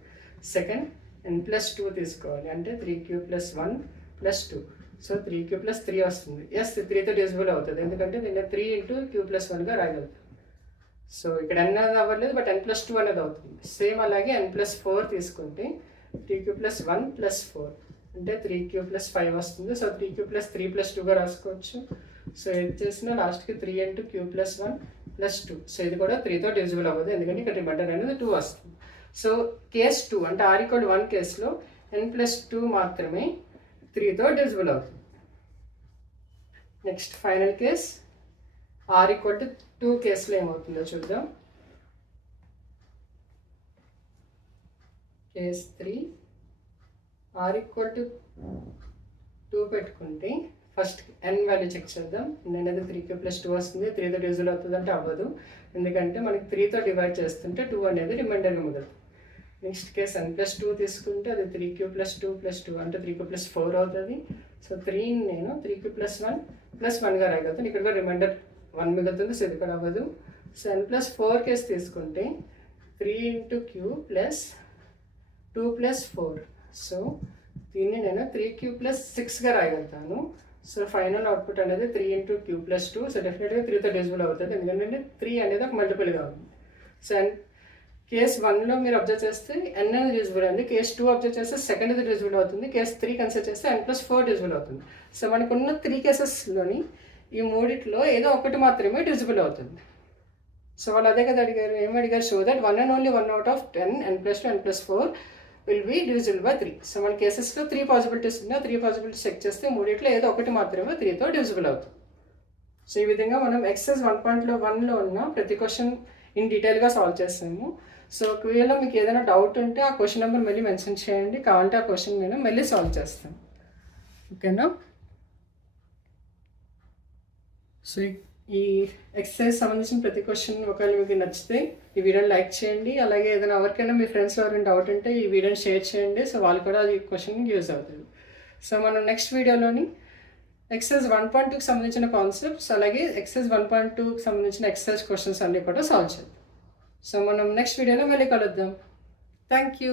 సెకండ్ n+2 తీసుకోవాలి, అంటే 3q + 1 + 2. సో 3q + 3 వస్తుంది. ఎస్ 3తో డివిజిబుల్ అవుతుంది, ఎందుకంటే నేను 3 × q + 1గా రాయగలుగుతాను. సో ఇక్కడ n అనేది అవ్వలేదు, బట్ n+2 అనేది అవుతుంది. సేమ్ అలాగే n+4 తీసుకుంటే 3q + 1 + 4 అంటే 3q + 5 వస్తుంది. సో 3q + 3 + 2గా రాసుకోవచ్చు. సో ఏది చేసినా లాస్ట్కి 3 × q + 1 + 2. సో ఇది కూడా 3తో డివిజిబుల్ అవ్వదు, ఎందుకంటే ఇక్కడ రిమైండర్ అనేది 2 వస్తుంది. సో కేస్ 2 అంటే r = 1 కేసులో n+2 మాత్రమే 3తో డివిజిబుల్ అవుతుంది. నెక్స్ట్ ఫైనల్ కేస్ r = 2 కేసులో ఏమవుతుందో చూద్దాం. కేస్ 3 r = 2 పెట్టుకుంటే ఫస్ట్ n వాల్యూ చెక్ చేద్దాం. n అనేది 3q + 2 వస్తుంది, 3తో డివిజిబుల్ అవుతుంది అంటే అవ్వదు, ఎందుకంటే మనకి 3తో డివైడ్ చేస్తుంటే 2 అనేది రిమైండర్గా మిగులుతుంది. నెక్స్ట్ కేస్ n+2 తీసుకుంటే అది 3q + 2 + 2 అంటే 3q + 4 అవుతుంది. సో 3ని నేను 3q + 1 + 1గా రాయగలుగుతాను. ఇక్కడ కూడా రిమైండర్ 1 మిగులుతుంది, సో ఇది కూడా అవ్వదు. సో n+4 కేసు తీసుకుంటే 3 × q + 2 + 4. సో దీన్ని నేను 3q + 6గా రాయగలుగుతాను. సో ఫైనల్ అవుట్పుట్ అనేది 3 × q + 2. సో డెఫినెట్గా 3తో డివిజిబుల్ అవుతుంది, ఎందుకంటే 3 అనేది ఒక మల్టిపుల్గా ఉంది. సో కేస్ 1లో మీరు అబ్జర్వ్ చేస్తే n అనేది డివిజిబుల్ అయింది, కేస్ 2 అబ్జర్వ్ చేస్తే సెకండ్ ఇది డివిజిబుల్ అవుతుంది, కేస్ 3 కన్సిడర్ చేస్తే n+4 డివిజిబుల్ అవుతుంది. సో మనకున్న 3 కేసెస్లోని ఈ మూడిట్లో ఏదో ఒకటి మాత్రమే డివిజిబుల్ అవుతుంది. సో వాళ్ళు అదే కదా అడిగారు, ఏమి అడిగారు, show that 1 and only 1 out of 10 n+2 n+4 will be divisible by 3. సో మన కేసెస్లో 3 పాసిబిలిటీస్ ఉన్నాయి, 3 పాసిబిలిటీస్ చెక్ చేస్తే మూడిట్లో ఏదో ఒకటి మాత్రమే 3తో డివిజిబుల్ అవుతుంది. సో ఈ విధంగా మనం ఎక్సర్సైజ్ 1.1లో ఉన్న ప్రతి క్వశ్చన్ ఇన్ డీటెయిల్గా సాల్వ్ చేస్తాము. సో ఒకవేళ మీకు ఏదైనా డౌట్ ఉంటే ఆ క్వశ్చన్ నెంబర్ మళ్ళీ మెన్షన్ చేయండి, కావాలంటే ఆ క్వశ్చన్ నేను మళ్ళీ సాల్వ్ చేస్తాను, ఓకేనా. సో ఈ ఎక్సర్సైజ్ సంబంధించిన ప్రతి క్వశ్చన్ ఒకవేళ మీకు నచ్చితే ఈ వీడియోని లైక్ చేయండి, అలాగే ఏదైనా ఎవరికైనా మీ ఫ్రెండ్స్ ఎవరైనా డౌట్ ఉంటే ఈ వీడియోని షేర్ చేయండి, సో వాళ్ళు కూడా ఈ క్వశ్చన్ యూజ్ అవుతుంది. సో మనం నెక్స్ట్ వీడియోలోని ఎక్సర్సైజ్ 1.2కి సంబంధించిన కాన్సెప్ట్స్, అలాగే ఎక్సర్సైజ్ 1.2కి సంబంధించిన ఎక్సర్సైజ్ క్వశ్చన్స్ అన్నీ కూడా సాల్వ్ చేద్దాం. సో మనం నెక్స్ట్ వీడియోలో మళ్ళీ కలుద్దాం. Thank you.